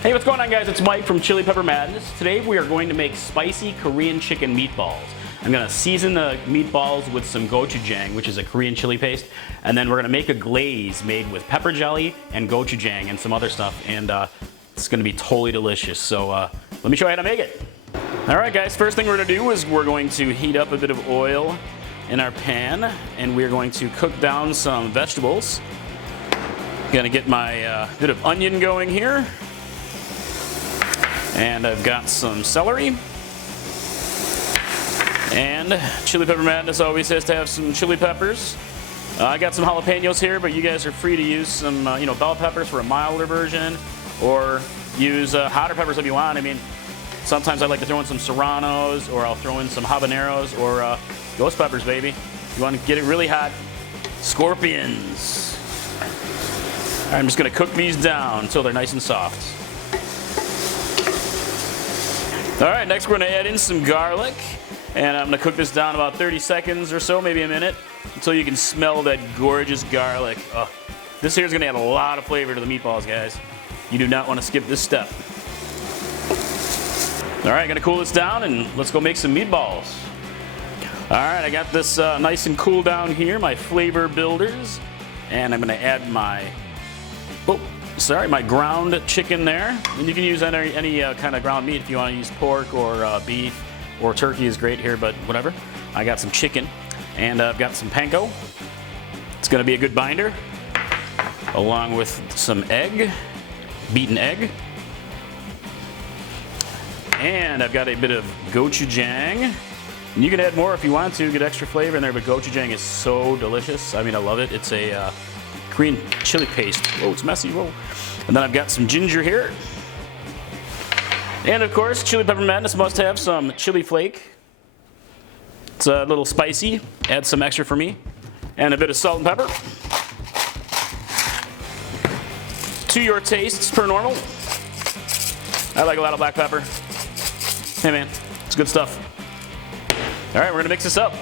Hey, what's going on, guys? It's Mike from Chili Pepper Madness. Today we are going to make spicy Korean chicken meatballs. I'm going to season the meatballs with some gochujang, which is a Korean chili paste, and then we're going to make a glaze made with pepper jelly and gochujang and some other stuff, and it's going to be totally delicious. So let me show you how to make it. Alright guys, first thing we're going to do is we're going to heat up a bit of oil in our pan, and we're going to cook down some vegetables. Going to get my bit of onion going here. And I've got some celery. And Chili Pepper Madness always has to have some chili peppers. I got some jalapenos here, but you guys are free to use some bell peppers for a milder version, or use hotter peppers if you want. I mean, sometimes I like to throw in some serranos, or I'll throw in some habaneros, or ghost peppers, baby. You want to get it really hot. Scorpions. All right, I'm just going to cook these down until they're nice and soft. All right, next we're going to add in some garlic, and I'm going to cook this down about 30 seconds or so, maybe a minute, until you can smell that gorgeous garlic. This here is going to add a lot of flavor to the meatballs, guys. You do not want to skip this step. All right, going to cool this down, and let's go make some meatballs. All right, I got this nice and cool down here, my flavor builders, and I'm going to add my my ground chicken there. And you can use any kind of ground meat if you want to use pork or beef, or turkey is great here, but whatever. I got some chicken, and I've got some panko. It's going to be a good binder, along with some egg, beaten egg. And I've got a bit of gochujang. And you can add more if you want to, get extra flavor in there, but gochujang is so delicious. I mean, I love it. It's a Korean chili paste. Whoa, it's messy, whoa. And then I've got some ginger here. And of course, Chili Pepper Madness must have some chili flake. It's a little spicy, add some extra for me. And a bit of salt and pepper. To your tastes, per normal. I like a lot of black pepper. Hey man, it's good stuff. All right, we're gonna mix this up.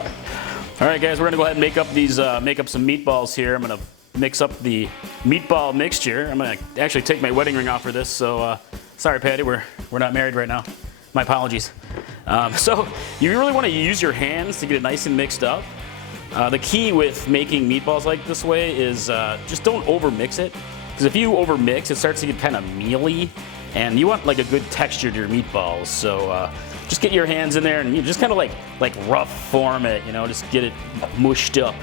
All right guys, we're gonna go ahead and make up some meatballs here. I'm gonna mix up the meatball mixture. I'm gonna actually take my wedding ring off for this, so sorry Patty, we're not married right now. My apologies. So you really want to use your hands to get it nice and mixed up. The key with making meatballs like this way is just don't over mix it, because if you over mix, it starts to get kind of mealy, and you want like a good texture to your meatballs. So just get your hands in there and you just kind of like rough form it, just get it mushed up.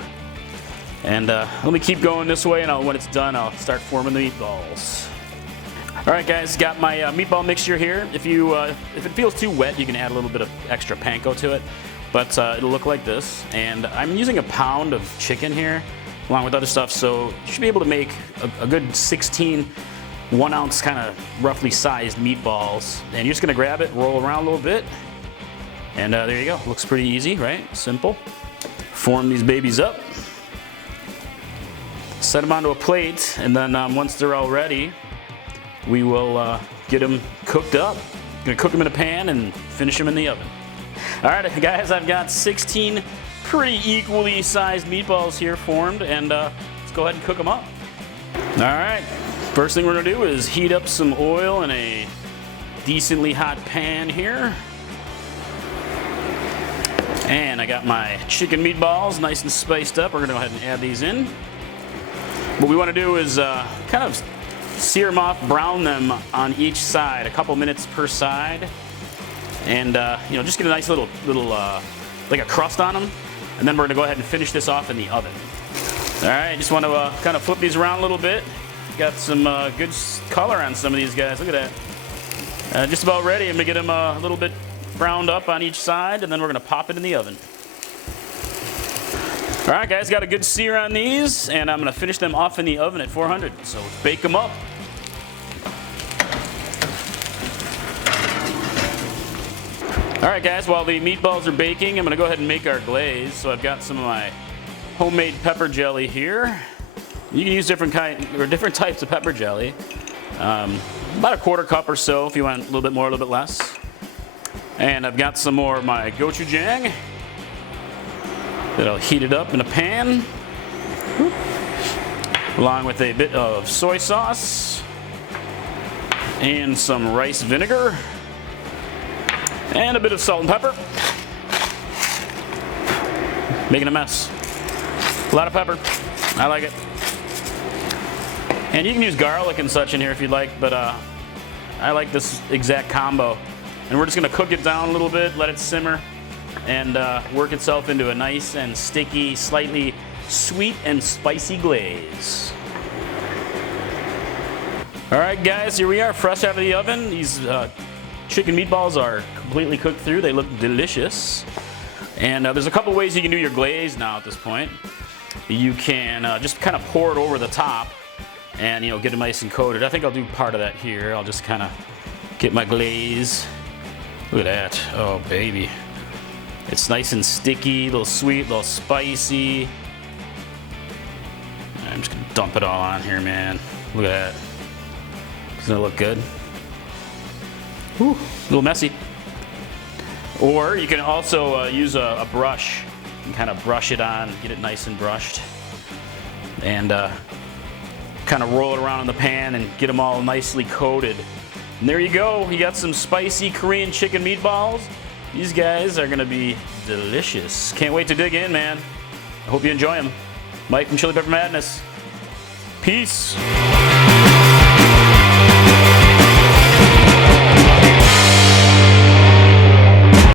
And let me keep going this way, and when it's done, I'll start forming the meatballs. All right, guys, got my meatball mixture here. If it feels too wet, you can add a little bit of extra panko to it, but it'll look like this. And I'm using a pound of chicken here, along with other stuff, so you should be able to make a good 16 1-ounce kind of roughly sized meatballs. And you're just gonna grab it, roll around a little bit, and there you go. Looks pretty easy, right? Simple. Form these babies up. Set them onto a plate, and then once they're all ready, we will get them cooked up. Gonna cook them in a pan and finish them in the oven. All right, guys, I've got 16 pretty equally sized meatballs here formed, and let's go ahead and cook them up. All right, first thing we're gonna do is heat up some oil in a decently hot pan here. And I got my chicken meatballs nice and spiced up. We're gonna go ahead and add these in. What we want to do is kind of sear them off, brown them on each side, a couple minutes per side, and just get a nice little like a crust on them, and then we're gonna go ahead and finish this off in the oven. All right, just want to kind of flip these around a little bit. Got some good color on some of these guys. Look at that. Just about ready. I'm gonna get them a little bit browned up on each side, and then we're gonna pop it in the oven. All right, guys, got a good sear on these, and I'm gonna finish them off in the oven at 400. So let's bake them up. All right, guys, while the meatballs are baking, I'm gonna go ahead and make our glaze. So I've got some of my homemade pepper jelly here. You can use different types of pepper jelly. About a quarter cup or so if you want a little bit more, a little bit less. And I've got some more of my gochujang that I'll heat it up in a pan, along with a bit of soy sauce and some rice vinegar, and a bit of salt and pepper. Making a mess. A lot of pepper. I like it. And you can use garlic and such in here if you'd like, but I like this exact combo. And we're just gonna cook it down a little bit, let it simmer, and work itself into a nice and sticky, slightly sweet and spicy glaze. All right, guys, here we are, fresh out of the oven. These chicken meatballs are completely cooked through. They look delicious. And there's a couple ways you can do your glaze now at this point. You can just kind of pour it over the top and, you know, get it nice and coated. I think I'll do part of that here. I'll just kind of get my glaze. Look at that. Oh, baby. It's nice and sticky, a little sweet, a little spicy. I'm just gonna dump it all on here, man. Look at that. Doesn't it look good? Whew, a little messy. Or you can also use a brush and kind of brush it on, get it nice and brushed. And kind of roll it around in the pan and get them all nicely coated. And there you go, you got some spicy Korean chicken meatballs. These guys are gonna be delicious. Can't wait to dig in, man. I hope you enjoy them. Mike from Chili Pepper Madness. Peace.